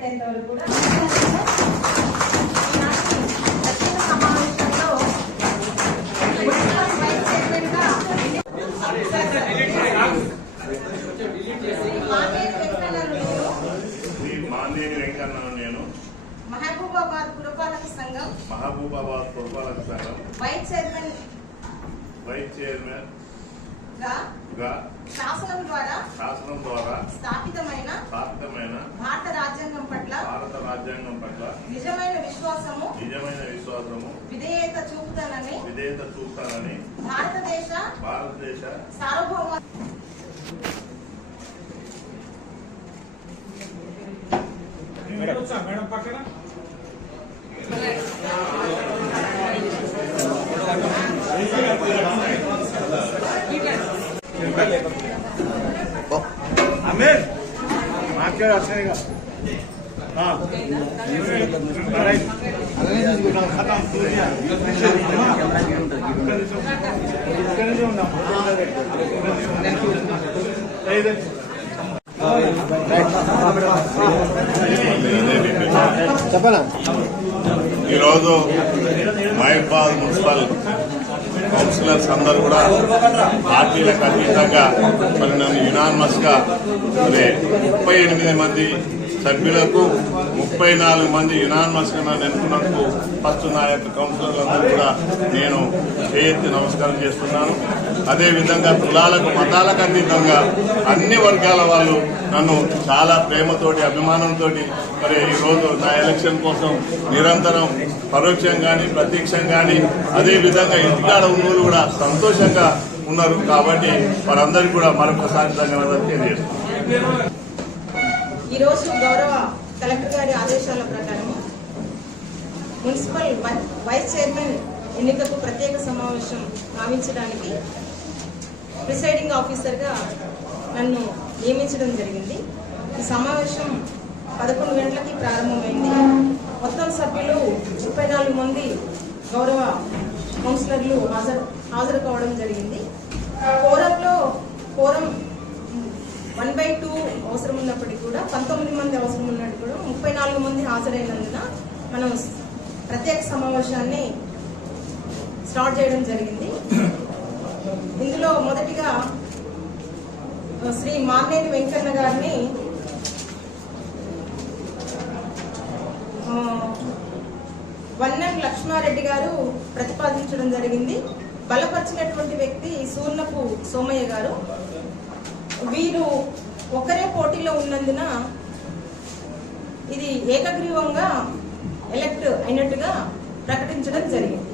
పెట్టేంత వరకు కూడా సమావేశంలో వైస్ చైర్మన్ గా మహబూబాబాద్ పురపాలక సంఘం వైస్ చైర్మన్ గా శాసనం ద్వారా స్థాపితమైన భారత రాజ్యాంగం పట్ల నిజమైన విశ్వాసము విధేయత చూపుతానని భారతదేశ సార్వభౌమ మేడం పక్కన అమీర్ మాట్లాడు వచ్చాయిగా చెప్పనా ఈరోజు మహబూబాబాద్ మున్సిపల్ కౌన్సిలర్స్ అందరూ కూడా పార్టీలకు అతీతంగా మరి నన్ను యునానిమస్ గా 38 మంది సభ్యులకు 34 మంది యునానిమస్ గా నన్ను ఎన్నుకున్నందుకు ఫస్ట్ నా యొక్క కౌన్సిలర్లందరూ కూడా నేను చేయెత్తి నమస్కారం చేస్తున్నాను. అదేవిధంగా కులాలకు మతాలకు అతీతంగా అన్ని వర్గాల వాళ్ళు నన్ను చాలా ప్రేమతోటి అభిమానంతో మరి ఈరోజు నా ఎలక్షన్ కోసం నిరంతరం పరోక్షంగా కానీ ప్రత్యక్షంగా కానీ అదేవిధంగా ఇంటికాడ ఉన్నోళ్ళు కూడా సంతోషంగా ఉన్నారు. కాబట్టి వారందరికీ కూడా మరొకసారి ధన్యవాదాలు తెలియజేస్తున్నాను. ఈరోజు గౌరవ కలెక్టర్ గారి ఆదేశాల ప్రకారం మున్సిపల్ వైస్ చైర్మన్ ఎన్నికకు ప్రత్యేక సమావేశం గావించడానికి ప్రిసైడింగ్ ఆఫీసర్గా నన్ను నియమించడం జరిగింది. ఈ సమావేశం 11 గంటలకి ప్రారంభమైంది. మొత్తం సభ్యులు 34 మంది గౌరవ కౌన్సిలర్లు హాజరు కావడం జరిగింది. కోరం 1/2 అవసరం ఉన్నప్పటికీ కూడా 19 మంది అవసరం ఉన్నట్టు కూడా 34 మంది హాజరైనందున మనం ప్రత్యేక సమావేశాన్ని స్టార్ట్ చేయడం జరిగింది. ఇందులో మొదటిగా శ్రీ మార్నేని వెంకన్న గారిని వన్నెం లక్ష్మారెడ్డి గారు ప్రతిపాదించడం జరిగింది. బలపరిచినటువంటి వ్యక్తి సూర్ణపు సోమయ్య గారు. వీరు ఒకరే పోటీలో ఉన్నందున ఇది ఏకగ్రీవంగా ఎలక్ట్ అయినట్టుగా ప్రకటించడం జరిగింది.